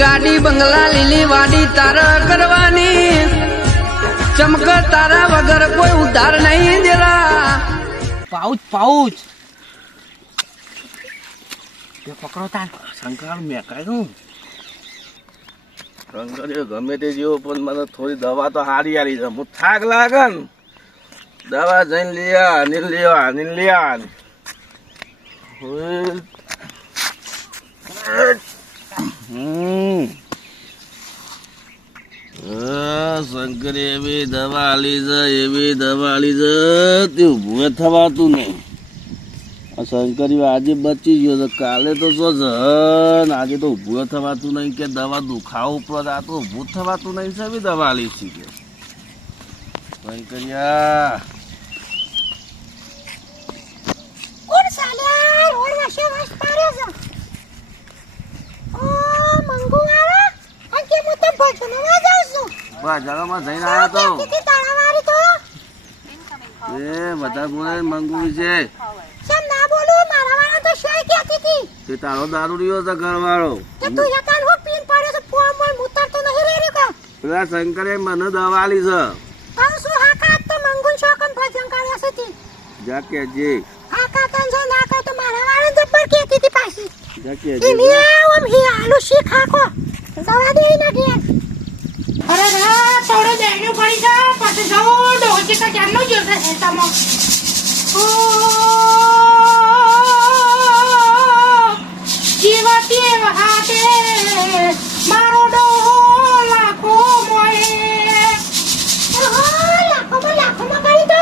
ગાડી બંગલા લીલી વાડી તારા કરવાની, ચમક તારા વગર કોઈ ઉધાર નહીં દેલા. પાઉચ પાઉચ પકડો તાર શંકર મેકાય નું શંકર ગમે તે જેવો પણ મને થોડી દવા તો હારી હારી છે. હું થાક લાગે ને દવા જઈને લ્યા. શંકર એવી દવા આલી છે તે ઉભું થવાતું નહીં. શંકરી આજે બચી ગયો છે, કાલે તો શું છે આજે તો ઉભું થવાતું નહીં કે દવા દુખાવો ઉપર આ તો ઉભું થવાતું નહીં છે. દવા આલી છે કે શંકરિયા કોણ સાલ્યા રોડ વશે વસ પાડ્યો છે. ઓ મંગુવાળા આ કે હું તો ભજનમાં જાઉં છું. જગામાં જઈને આવ્યા તો કેટલી તાળાવાળી તો એ બધા બોલે મંગુ છે સમ ના બોલું મારા વાળા તો શોય કહેતી હતી તે તારો દારૂ રહ્યો છે ઘરવાળો. કે તું યકાન હો પીન પાડ્યો છે ફોમ મોય મુતર તો નહીં રે કા. પેલા શંકરે મને દવા આલી છે. તારું શું હાકા તો મંગુન શોકન ભજન કર્યા છે તી. જા કે જે હાકા તન જો ના કા તો મારા વાળા જબ્બર કહેતી હતી પાછી. જા કે ઈ મિયા ઓમ હી આલુ શી ખાકો જવા દે ના કે. અરે રા થોડો દેણું પડી જા પછી જાઓ ડોજી કા ચાલનો જોશે હેતામાં. ઓ જીવતી વહાતે મારો ડોહો લાખો મોય. લાખોમાં કરી દો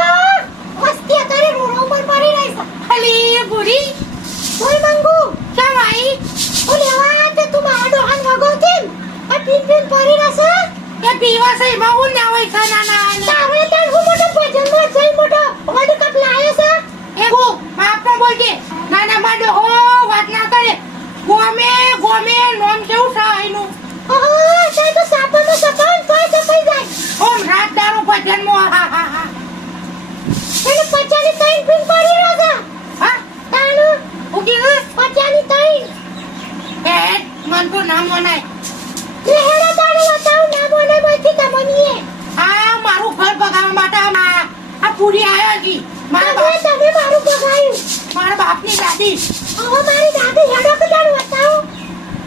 વસ્તી અત્યારે રોડમાં પડી રહી છે. ખાલી બુરી બોલ મંગુ ક્યાં ભાઈ ઓ લેવા તે તું મારો ડોહાન વગોતી આ પીન પડી રહેશે કે પીવા છે માં હું ના હોય છે ના તારે તાર હું મોટો ભજનમાં જઈ મોટો વર્લ્ડ કપ લાયો છે એગો બાપને બોલજે ના માડો હો વાત ના કરે ગોમે નોમ કેવું છે એનું. ઓહો તે તો સાપનો સપાન કોઈ જપઈ જાય ઓમ રાત દારૂ ભજનમાં હા એને પચાની તૈન પીન પડી રહ્યો છે. હા તાણુ ઉગી પચાની તૈન એ મન તો નામ મનાય લે હેડા તાણે બતાવ નામ મનાય બોલતી તમનીએ. આ મારું ઘર બગાવવા માટે આ પૂરી આયો જી મારા બાપ તમે મારું બગાવ્યું મારા બાપની દાદી. ઓહો મારી દાદી હેડો કે તારું બતાવ.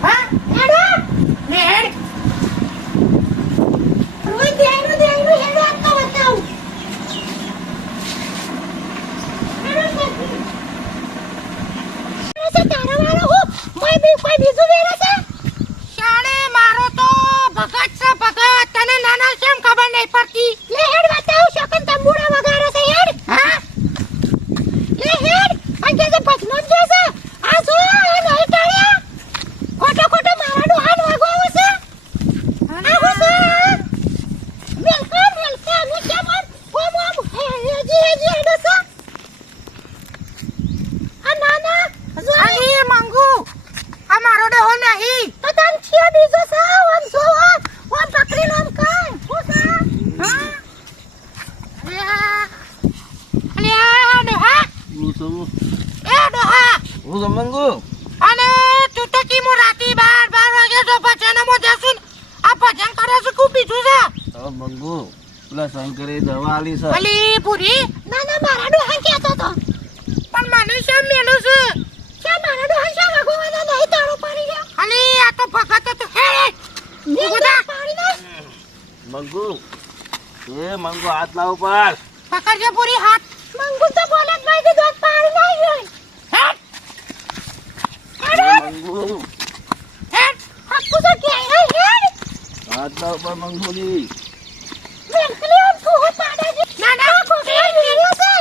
હા હેડો લે હેડ રોઈ દેનું હેડો આ તો બતાવ. તારા વાળો હો મોય બી કોઈ બીજું વેરા છે શાણે મારો તો ભગત છે ભગત તને નાના કેમ ખબર નહીં પડતી. લે હેડ બતાવ શકન તંબુરા વગાડે છે હેડ. હા લે હેડ અંકે જે ભજનો જ છે આ જો નહીં ટાળ્યા ખોટો મારા ડોહાન વગાવો છે આ હો છે વેલકમ ને કેમ ઓમ હેજી હેડો છે આ નાના અલી મંગુ આ મારો ડોહો નહીં તો તમ છીએ બીજો છે ઓમ જો ઓમ પકડી લો ઓમ કાય હું છે. હા અલ્યા ડોહા એ ડોહા હું મંગુ અને તું તો કી મો રાતી 12 વાગે તો ભજન મો જસુન આ ભજન કરે છે કુ બીજું છે. મંગુ પેલા શંકરે દવા આલી છે. અલી પૂરી ના મારા ડોહા કહેતો તો પણ મને શેમ મેલું છે કે મારા ડોહા શા ભગવાના નહીં તાળો પાડી ગયા. અલી આ તો ભગત તો હે ગુડા પાડી ના મંગુ મંગુ હાથ લાવ પર પકડજે પૂરી હાથ. મંગુ તો બોલે ભાઈ કે દોત પાડી ના ગયો હેડ મંગુ હેડ હક્કુ તો કે હેડ હાથ લાવ પર મંગુની મેલકલી આમ કો પાડે ના કો કે મેલ્યો છે.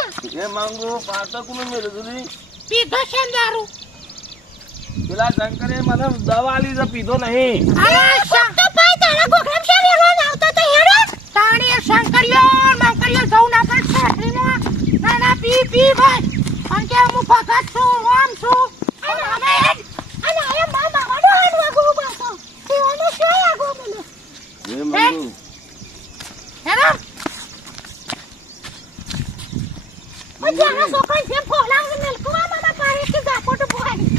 એ મંગુ પાતા કોને મેલે જુદી પીધો છે દારૂ. પેલા શંકરે મને દવા આલી છે પીધો નહીં. અરે શબ્દ પાઈ તારા ગોખરામ છે વેરવાન આવતો તો હેડો તાણી શંકરિયો જઉં ના પર છોકરીમાં ના પી ભાઈ અને કે હું ભગત છું ઓમ છું અને અમે હેડ અને આયા મા બાબાનો હાડ વાગો બાતો તેવાનો છે આગો મને એ મંગુ હેડો મજાના છોકરા જેમ ફોલાંગ મેલકવા મામા પારે કે જાપોટ પોહાડી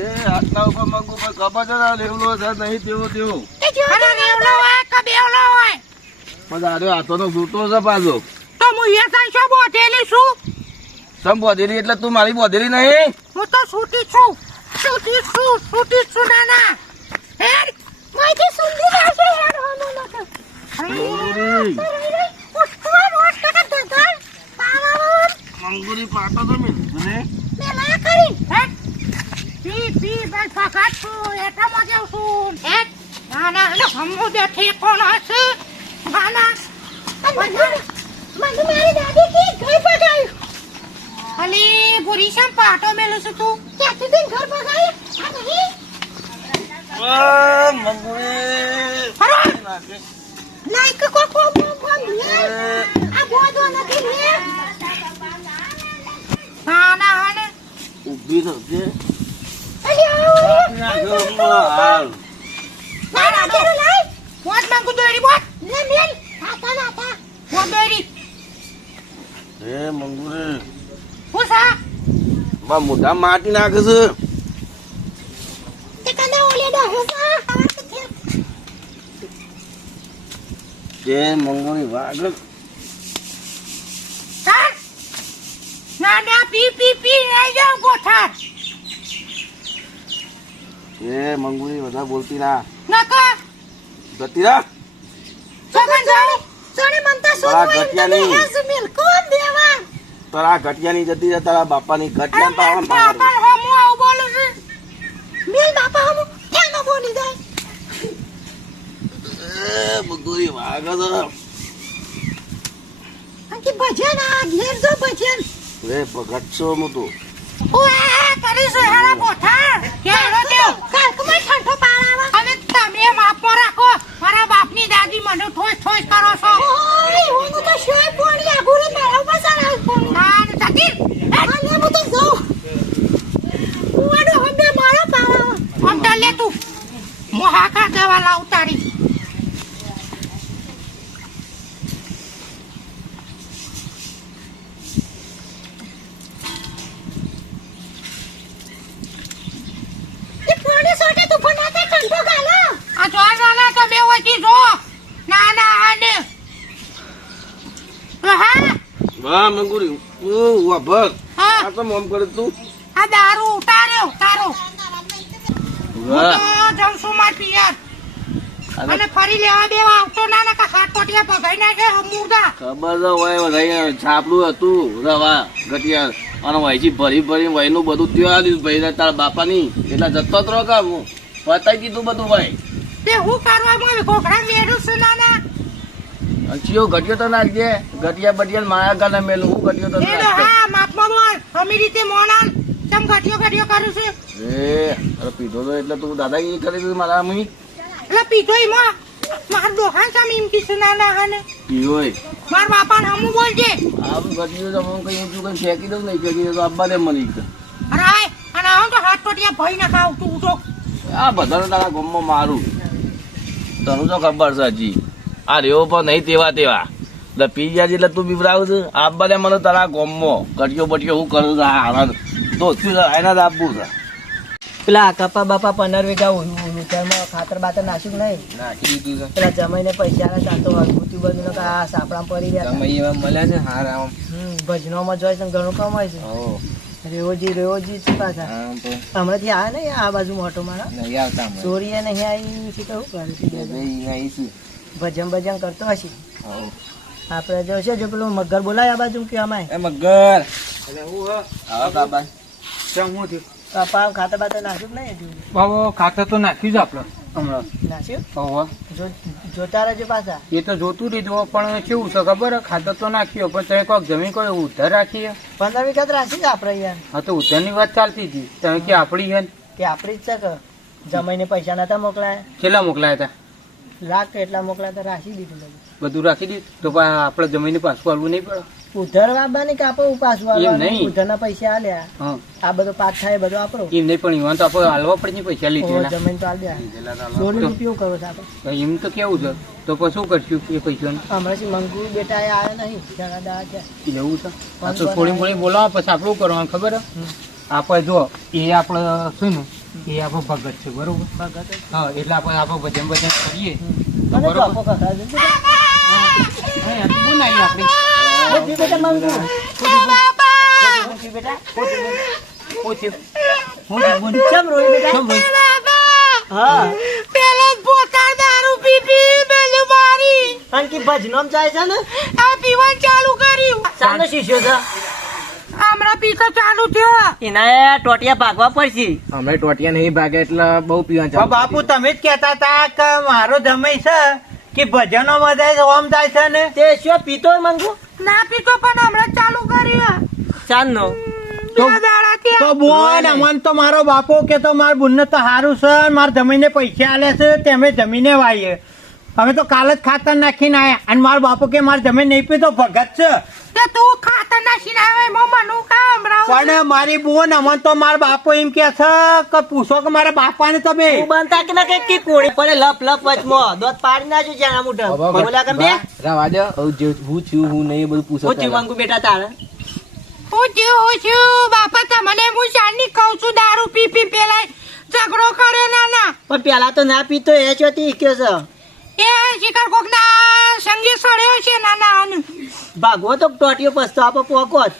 એ હાથ લાવ પર મંગુ કોઈ ખબર છે ને લેવલો છે નહીં તેવો તેવો અરે રેવલો હોય કે બેવલો હોય પણ આરે હાથોનો સૂતો છે પાછો તો હું એ તને શું બોધેલી છું સમ બોધેલી એટલે તું મારી બોધેલી નહીં હું તો છૂટી છું નાના હેડ માઈથી સુંદી નાખે હેડ હોનો નતો મંગુરી પાટો તો મેં ને મેલા કરી હેડ પી બસ ફકાત છું એટામાં જાઉં છું હેડ નાના અને હમુ દે ઠેકો છે નાના મને મારી દાદી કી ઘર પગાયું અલી પૂરી શામ પાટો મેલું છું તું ક્યાંથી દિન ઘર પગાયું આ નહીં મંગુરી અરે નાઈ કે કો આ બોધો નથી લે નાના હાને ઊભી થશે અલ્યા હાલ નાના તેરો લાઈ બોધ માંગુ દોરી બોધ લે મેલ આતા નાતા બોધ દોરી હે મંગુરી પૂછા બા મોઢા માટી નાખે છે તે કને ઓલે દો હસા તે મંગુરી વાગડ ચાલ નાના પી રહી જાવ ગોઠા એ મંગુરી વધારે બોલતી ના નકા ગતી રા સગન જાવ સોને મનતા બડા સોન ગટિયાની. મિલ કોમ દેવા તારા ઘટિયાની જતી રહે તારા બાપાની ઘટિયા પાવન બાપા હમુ આવું બોલું છું મિલ બાપા હમુ ક્યાં ન બોલી જાય મંગુરી વાગડ અંકી ભજન આ ઘેર જો ભજન રે પગટશો હું તો ઓએ કરી છે હારા ગોઠા કેરો દેવ કાલ કમાઈ ઠંડો પાડાવા અને તમે માપો રાખો મારા બાપની દાદી મને ઠોસ કરો છો ઓય હું તો શોય પોણી આગુરે મારા ઉપર સારા પોણી ના જતી અને હું તો જો ઉવાડો હંબે મારો પાડાવા હમ લે તું મોહાકા દેવા લાવ તારી વાહ મંગુરી ઓ વાહ ભર હા. આ તો મોમ કરે તું આ દારૂ ઉતાર્યો તારો વાહ જઉં છું માર પિયર અને ફરી લેવા દેવા આવતો ના ના કા હાથ પટિયા પગાઈ નાખે મુર્દા ખબર તો હોય રહી છાપલું હતું રવા ઘટિયા અને વહીથી ભરી વહીનું બધું ત્યાં આવ્યું ભાઈ તારા બાપાની એટલે જતો જ રહો કા હું પતાઈ દીધું બધું ભાઈ તે હું કરવા મને ઘોઘરા મેળું છું ના ના ચિયો ઘટિયો તો નાખજે ઘટિયા બટિયા માયા ગાલે મેલું હું ઘટિયો તો એ નાખજે હા માપમાં બોલ અમી રીતે મોનાન તમ ઘટિયો કરું છું એ અરે પીધો તો એટલે તું દાદાગીરી કરી દીધી મારા મમ્મી એટલે પીધો માં માર દોહાન સામે એમ કીધું ના ના હાને પીઓય માર બાપાને હમું બોલજે આમ ઘટિયો તો હું કઈ ઊંચું કઈ ફેંકી દઉં નહીં ફેંકી દઉં તો અબ્બા દે મળી અરે આય અને આમ તો હાથ પટિયા ભઈ ના ખાવ તું ઉઠો આ બધાને તારા ગમમાં મારું તને તો ખબર છે હજી આ રેવો પણ નહીં તેવા એટલે પી ગયા એટલે તું બીવરાવું છે આપવા દે મને તારા ગમમાં કટિયો બટિયો હું કરું છું આ હાલત તો એના જ આપવું છે પેલા કપા બાપા 15 વીઘા ઉતારમાં ખાતર બાતર નાખ્યું કે નહીં નાખી દીધું છે પેલા જમાઈને પૈસા ના ચાલતો મજબૂતી બધું આ સાપડા પડી ગયા તમે એવા મળ્યા છે હાર આમ ભજનોમાં જોઈ છે ઘણું કમાય છે હો રેવોજી છે પાછા આમ તો હમણાંથી આવે ને આ બાજુ મોટો મારા નહીં આવતા અમે. ચોરીએ નહીં આવી છે તો શું કરે એ ભાઈ નહીં છું ભજન કરતો હશે હો આપણે જો છે જો પેલું મગર બોલાય આ બાજુ કે અમાય એ મગર આવો કાબા કપા ખાતર બાતર નાખ્યું કે નહીં બાબા ખાતર તો નાખ્યું જ આપણે હમણાં નાખ્યું હોવે. જોતા રહેજો પાછા એ તો જોતું દીધું પણ કેવું છે ખબર હે? ખાતર તો નાખ્યો પણ તમે કોઈક જમીન કોઈ ઉધાર રાખીએ 15 વીઘા તો રાખી જ આપણે યાર હા તો ઉધારની વાત ચાલતી હતી તમે કે આપણી હે ને? કે આપણી જ છે કે જમાઈને પૈસા નતા મોકલાયા કેટલા મોકલાયા હતા લાખ કે એટલા મોકલાયા તો રાખી દીધું બધું બધું રાખી દીધું તો આપણે જમીને પાછું આવવું નહીં પડે ઉધાર વાપવાની કે આપો પાછું એમ આવવાનું નહીં. ઉધારના પૈસા આલ્યા હા આ બધો પાક થાય બધો આપણો એમ નહીં પણ એમાં તો આપણે હાલવા પડે ને પૈસા ઓહો, લીધેલા જમીન તો આલ દે દોઢ રૂપિયો કરો છો આપણે એમ તો કેવું છે તો પછી શું કરશું એ પૈસાનું હમણાંથી મંગુ બેટા એ આવ્યા નહીં જણા દા છે એવું છે આ તો થોડી બોલાવો પછી આપણું કરવાનું ખબર હે? આપણે જો એ આપણે શું ને એ આપણો ભગત છે બરોબર ભગત જ. હા એટલે આપણે આપણો ભજન ભજન કરીએ તો અને બરોબર ચોપો કથા છે. હા, આ તો બોલાવીએ આપણે પોતી બેટા મંગુ. પોતી બેટા. પોતે ચમ રોઈ બેટા? કેમ ભાઈ? હા. પેલો જ પોતા દારૂ પી પી પેલું મારી કારણ કે ભજનોમ જાય છે ને આ પીવાનું ચાલુ કર્યું ચાનો શીશો છે હમણાં પીતો ચાલુ થયો એના ટોટિયા ભાગવા પડશે. અમે ટોટિયા નહીં ભાગે એટલે બહુ પીવા હા, બાપુ તમે જ કહેતા હતા કે મારો જમાઈ છે કે ભજનો બધા ઓમ જાય છે ને તે શું પીતો હોય મંગુ? ના પીતો પણ હમણાં ચાલુ કર્યું ચાંદનો. બે દાડાથી તો બોન અમન તો મારો બાપો કે તો મારા બુનને તો સારું છે મારા જમીને પૈસા આલ્યા છે તેમે જમીને વાઈએ અમે તો કાલ જ ખાતર નાખીને આયા અને મારો બાપો કે મારી જમીન નહીં પીતો ભગત છે તે તું ખાતર નાખીને આવે મમ્માનું કામ રાવ પણ મારી બોન અમન તો મારા બાપો એમ કે છે કે પૂછો કે મારા બાપાને તમે તું બનતા કે ના કે કોણી પડે લપ લપ વચમાં દોત પાડી નાખ્યું જાણા મોઢા. બોલા કે બે રવા દે હું થયું હું નહીં એ બધું પૂછો હું થયું મંગુ બેટા તારે? હું છું બાપા તમને હું શાની કહું છું દારૂ પી પી પેલા ઝઘડો કર્યો ના પણ પેલા તો ના પીતો એ ચોથી ઈક્યો છે. એ શિકાર કોક ના સંગે સડ્યો છે નાના ભાગવો તો ટોટિયો પસ્તો આપો પોકોત.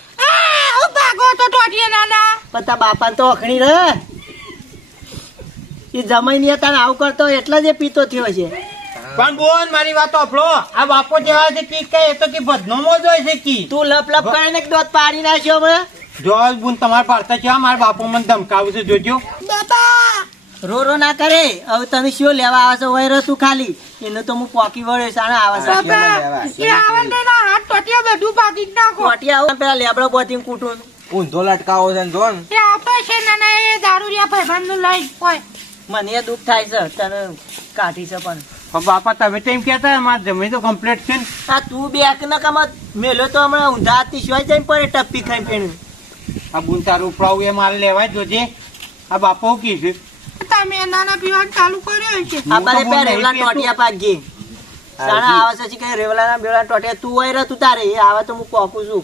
હું ભાગો તો ટોટીએ નાના પણ તાર બાપા તો અખણી રહે એ જમાઈ ની તાને આવું કરતો એટલે જ એ પીતો થયો છે. પણ બોન મારી વાત સાંભળો આ બાપો જેવા છે કી કે એ તો કી ભજનોમાં જ હોય છે કી તું લપ લપ કરીને દોત પાડી નાખ્યો હમણાં. જો બોન તમારા પાડતા છે મારા બાપો મને ધમકાવું છે જોજો બાબા રો રો ના કરે હવે તમે શું લેવા આવે છો વય તું ખાલી એનું તો હું પોકી વળે સાણા આવે છે. બાબા એ આવંદે ના હાથ ટોટીએ બધું ભાગી જ નાખો પોટી આવું પેલા લેબડો બોધી કૂટું. ઊંધો લટકાવો છે ને જો ને એ આપે છે નાના એ દારૂ રિયા ભાઈબંધ નું લઈ હોય મને એ દુઃખ થાય છે તને કાઢી છે પણ પણ બાપા તમે તો એમ કહેતા મારી જમીન તો કમ્પ્લીટ છે ને આ તું બેક ન કમત મેલો તો હમણાં ઊંધા હાથથી સિવાય જઈને પડે ટપ્પી ખાઈ પેણું. આ બુન તારું ઉપડાવું એ મારે લેવાય જોજે આ બાપો કીધું તમે નાના પીવાનું ચાલુ કર્યો છે આ બારે હું તો પેલા નહીં રેવલા પીતો. ટોટિયા પાકજી સાણા આવે છે કે રેવલાના બેવલા ટોટિયા તું વય તું તારે એ આવે તો હું પોકું છું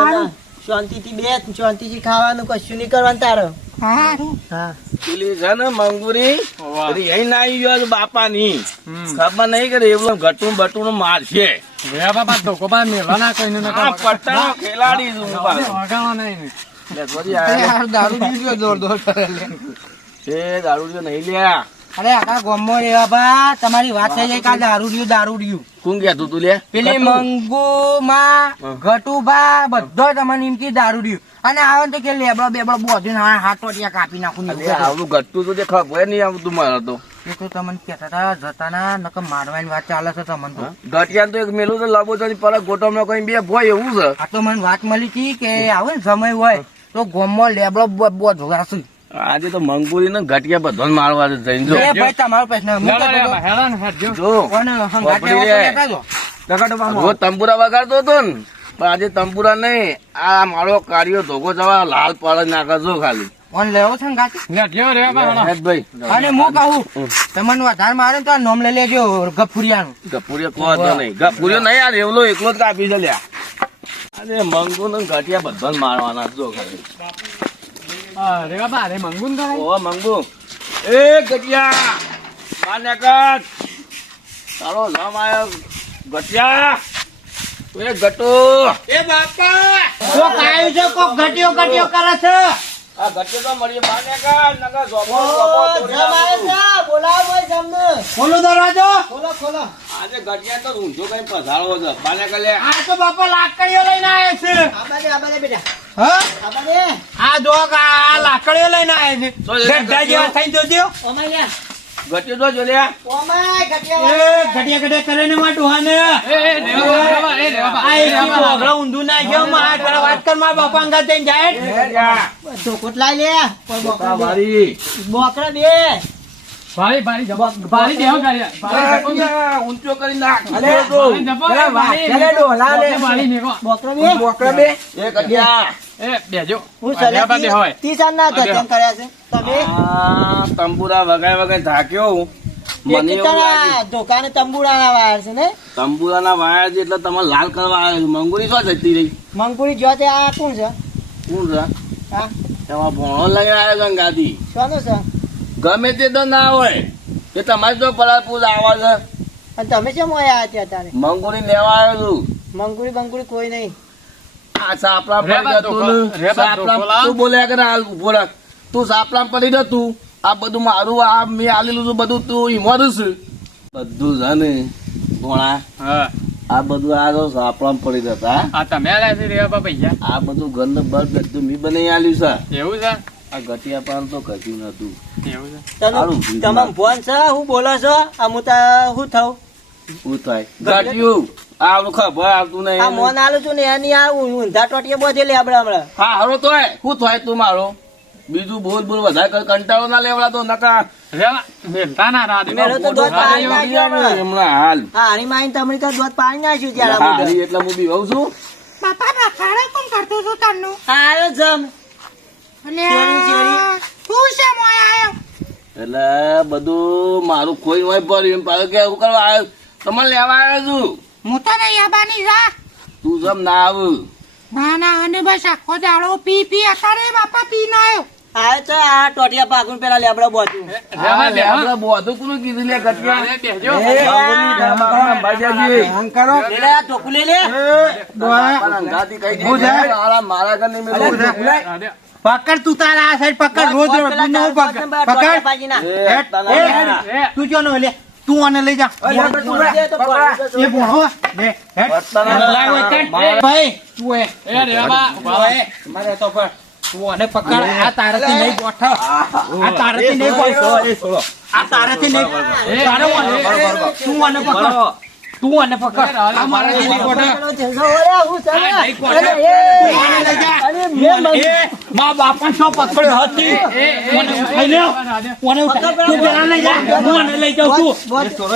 અને શાંતિથી બે શાંતિથી ખાવાનું કશું નહીં કરવાનું તારે. હા પેલી છે ને મંગુરી અહીં ના આવી ગયો બાપાની ખબર નહીં કે એવું ઘટું બટું મારશે આ પટ્ટાનો ખેલાડી છું હું પાછો. લે, સોરી આયા. એ દારૂડિયો નહીં લ્યા અરે આખા ગામમાં રેવા બા તમારી વાત થઈ જાય કે દારૂડિયું કોણ કહેતું તું લે પેલી મંગુ માં ઘટુબા બધો તમને એમથી દારૂડિયું અને આવે ને તો કે લેબડો બેબડો બોધીને હાથ ટોટિયા કાપી નાખું ને એવું અરે કરે. આવડું ઘટતું તો તે ખબર નહીં આવતું મારે તો એ તો તમને કહેતા હતા જતાના નકર મારવાની વાત ચાલે છે તમને તો ઘટિયાને તો એક મેલું તો લાંબો છે પર ગોટમનો કઈ બે ભોય એવું છે આ તો મને વાત મળી હતી કે આવે ને સમય હોય તો ગામમાં લેબડો બોધો રાશું. આજે તો મંગુરી ને ઘટિયા બધા મારવા છે જઈને જો. એ ભાઈ તમારો પ્રશ્ન જો રોજ તંબુરા વગાડતો હતો ને પણ આજે તંબુરા નહીં આ મારો કાર્યો ધોકો જવા લાલ પાડ નાખે જો ખાલી લેવો છે ને ગાડી ભાઈ અને હું કહું તમને વધારે મારે ને તો આ નોમ લઈ લેજો ગફુરિયાનું. ગપુરિયો કહો તો નહીં ગપુરિયો નહીં આ રેવલો એકલો જ કાપી છે લ્યા આજે મંગુ ને ઘટિયા બધા મારવાના જો ખાલી ઓ મંગુ એ ગટિયા માને કર તારો નામ આયો ગટિયા એ ગટો એ બાપા જો કાયું છે કોક ઘટ્યો કરે છે. આ ગટિયો તો મળી માને કર નકા જોબો જમ આવે છે બોલાવો ભાઈ જમને. ખોલો દરવાજો. ખોલો આજે ગટિયા તો ઊંધો કઈ પધારવો છે માને કર લે આ તો બાપા લાકડીઓ લઈને આવ્યા છે. આ બાજુ બેટા હા આ બાજુ આ જો આ લાકડીઓ લઈને આવ્યા છે. તો એ ગઢા જેવા થઈને જોજો. ઓમાય લે ગટિયો તો જો લ્યા ઓમાય એ ઘટિયા ઘડિયા કરીને માં ડોહાને આ એક બોગડા ઊંધું નાખ્યો માં પેલા વાત કર મારા બાપા અંગા જઈને જાય. ધોકોટ લાઈ લે આ મારી બોકરા બે ઊંચો કરી નાખ બોકરા બે એ ગટિયા હું સરે તીસાન ના ધ્યાન કર્યા છે તમે આ તંબુરા વગાય વગાય ધાક્યો મને એવું લાગ્યું દુકાને તંબુડા વાયર છે ને તંબુરાના વાયા છે એટલે તમે લાલ કરવા આવ્યો છો. મંગુરી શું જતી રહી મંગુરી જો તે આ કોણ છે કોણ છે હા એમાં ભોણો લઈને આવ્યો ગંગાથી શાનો છે ગમે તે તો ના હોય કે તમારે તો પરાપૂર આવે છે. અને તમે કેમ આયા હતા અત્યારે? મંગોળી લેવા આવ્યો છું. મંગુડી બંગુડી કોઈ નહીં. આ સાપલા પડી જતું ને, સાપલા તું બોલ્યા કરે હાલ ઉભો રાખ. તું સાપલા પડી જતું, આ બધું મારું આ મેં આલેલું છું બધું તું ઈમોરું છે બધું છે ને ભોણા. આ બધું આ તો સાપલા પડી જતા. આ તમે આલ્યા છે રેવા પૈસા આ બધું ગંદ બર બધું મેં બનાવી આલ્યું છે. એવું છે આ ગટિયા પાન તો કશું નતું. એવું છે સારું, તમામ ફોન છે હું બોલો છો? હું તો હું થયું શું થાય ગટિયું આવડું ખબર આવતું આ નહીં. મોન આલું છું ને એની આ ઊંધા ટોટીએ બધે આપણે હમણાં. હા હારો તો શું થાય તું મારો બીજું બોલ બોલ વધારે કંટાળો ના લેવડાતો નકા રેવા મેલતા ના રાત મેલો તો દોત પાણી નાખ્યો હમણાં. હમણાં હાલ હા હારી માઈને તમને તો દોત પાણી નાખ્યું ત્યારે આ હા, બધું. હારી એટલે હું બી હોઉં છું. બાપા રખાડે કોણ કરતું છું તન્નું આ આવ્યો જમ અને ચેરી, ચેરી. તું છે મોય આયો એટલે બધું મારું કોઈ હોય પડ્યું એમ પાછું કે શું કરવા આવ્યો તમને લેવા આવ્યો છું. હું તો નહીં આબાની જા તું જમ ના આવ. ના ના અને બસ આખો દાડો પી પી અત્યારે બાપા પી ન આવ્યો આવ્યો તો આ ટોટિયા પાકું પેલા લેબડો બોતું. હા, લે, આપણે બધું કોનું કીધું લે ગટિયા? બેહજો લે આ ટોકું લે લે. પણ અંગાથી કહી દે, મારા ઘર નહીં મેલું. પકડ તું તારા આ સાઈડ પકડ રોજ રોજ તું નો પકડ પકડ પાજીના. તું જો નો લે તું આને લઈ જા એ ભણો લે હેડ લાવ વખત ભાઈ તું એ રેવા મારે તો પર તું આને પકડ આ તારાથી નહીં ગોઠવ આ તારાથી નહીં ગોઠવ આ તારાથી નહીં તારો તું આને પકડ તું આને પકડ આ મારાથી નહીં ગોઠવ પેલો જલસો ઓરે હું છે ને? આ નહીં ગોઠવ. અરે એ, તું આને લઈ જા. અરે મેં મંગ- એ મા બાપા શો પકડ્યો હતી કોને ઉઠાઈ લ્યો કોને ઉઠાઈ તું પેલા લઈ જા હું આને લઈ જાઉં છું બોલ. પકડો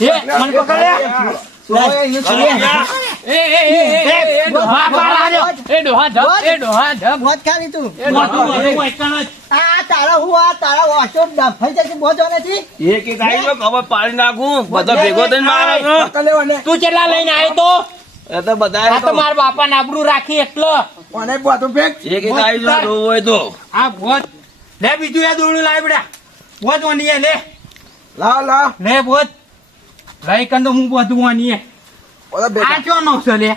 એ મને પકડ લે બાપા લાજો એ ડોહા ધબ એ ડોહા ધબ બોત ખાલી તું. મોટું એકણ જ આ તારા હું આ તારા વાસો ડફાઈ જશે બોજો નથી. એક એક આવી ખબર પાડી નાખું બધા ભેગો થઈને મારે છો. તું કેટલા લઈને આવ્યો તો એ તો બધા આ તો મારા બાપા નાબડું રાખી એટલો એક એક આવી જો જોવું હોય તો આ ભોજ લે બીજું એ દોડું લાવી બેટા ભોજ ઓનીએ લે લે ભોજ લઈ કંદ હું બધું ઓનીએ આ ચો નો છે લે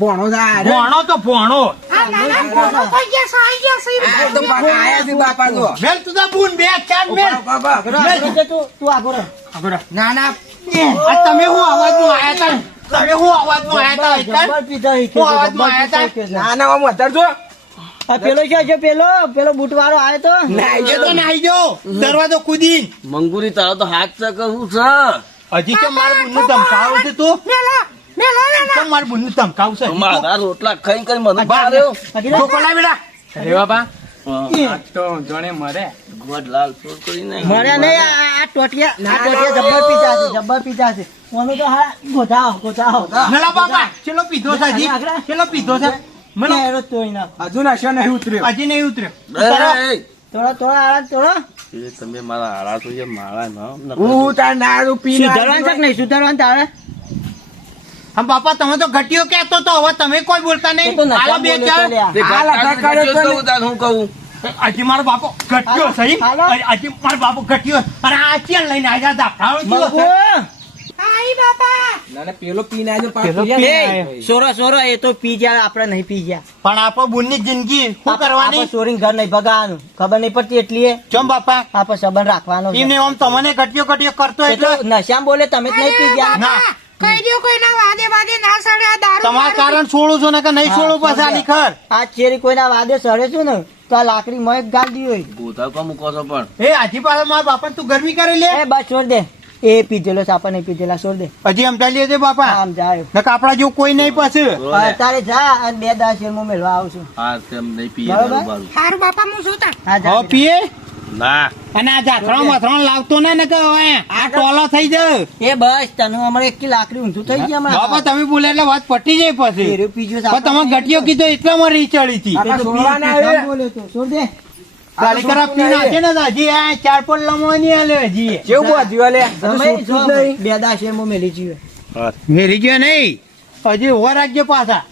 ભણો તો ભણો આ નાના મોટો થઈ ગયા છે, આઈ ગયા છે. મેલ તું તો બુન બે ચાર મેલ તું આગો રહે. ના ના આ તમે હું અવાજમાં આયા તા તમે હું અવાજમાં આયા તા જબ્બર પીધો ઈ કે હું અવાજમાં આયા તા આ પેલો છે પેલો બૂટવાળો આવ્યો તો નાઈ જો તો નાઈ જો દરવાજો કૂદીન મંગુરી તારો તો હાથ છે કે શું છે? હજી કે મારું બુનનું ધમકાવું છે તું મેલો મેલો મેલો કેમ મારું બુનનું ધમકાવું છે મારા રોટલા ખાઈ કરી મને માર્યો. તો પડાય બેટા રેવા બા આજ તો જોણે મરે ગોડ લાલ ચોર કરી નહીં. મળ્યા નહીં આ ટોટિયા જબ્બર પીધા છે ઓનો તો હા ગોધાવ નલા બાપા ચેલો પીધો છે હજી ચેલો પીધો છે મને મેરો તોય ના હજી નહીં ઉતર્યો એ, થોડો આરામ એ તમે મારા હારા તો મારા ના સુધારવાનું છે કે નહીં સુધારવાનું તારે હમ બાપા તમે તો ઘટીઓ કહેતો તો હવે તમે કોઈ બોલતા એ તો નહીં નકામ હાલો બે બોલે ચાર તો લ્યા. તે ગાતા તો તાર હું કહું હજી મારો બાપો ઘટ્યો સહી હાલો. હજી મારો બાપો ઘટ્યો અને આ ચેન લઈને આવ્યા હતા મંગુ. આઈ બાપા સોરો એ તો પી ગયા આપણે નહીં પી ગયા પણ આપો બુનની જિંદગી શું કરવાની ચોરી ઘર નહીં ભગાવાનું ખબર નહીં પડતી એટલી એ. ચમ બાપા આપણે સંબંધ રાખવાનો છે. એમને આમ તમને ઘટ્યો કરતો એ તો એટલે નશામાં બોલે તમે જ નહીં પી ગયા ના કહી દો કોઈના વાદે વાદે ના સડે આ દારૂ તમારા કારણ છોડું છો ને કે નહીં છોડું પાછા લીખર આ ચેરી કોઈના વાદે સડે છું ને તો આ લાકડી મોય ગાલ દી હોય ગોતા કો મૂકો છો પણ એ હજી પાછા મારા બાપા તું ગરમી કરી લે એ બસ છોડ દે એ પીધેલો છે આપણે નહીં પીધેલા છોડ દે હજી એમ ચાલીએ છે બાપા આમ જાય નકર આપડા જેવું કોઈ નહીં પાછું તારે જા અને 2 દાસ હું મેળવા આવું છું હા તેમ નહીં પીએ બરાબર. બરોબર. હારું બાપા હું શું તાર હા જા હવે પીએ ના અને આ જાત્રા માથરા લાવતો ને કે હવે આ ટોલો થઈ જાય એ બસ તને હમણાં એક લાકડી ઊંધું થઈ ગયા બાપા તમે બોલે એટલે વાત પટી જાય પછી ફેર્યું પીજો પણ તમે ઘટીયો કીધો એટલામાં રીહ ચડી હતી બોલે તો છોડ દે ગાલી કરા પી નાખે ને તો હજી આ ચાર પર લમવાની આલે હજી તમે જો 2 દાસ હું મેલી જીવે મેરી ગયો નહીં હજી ઓર રાખજો પાછા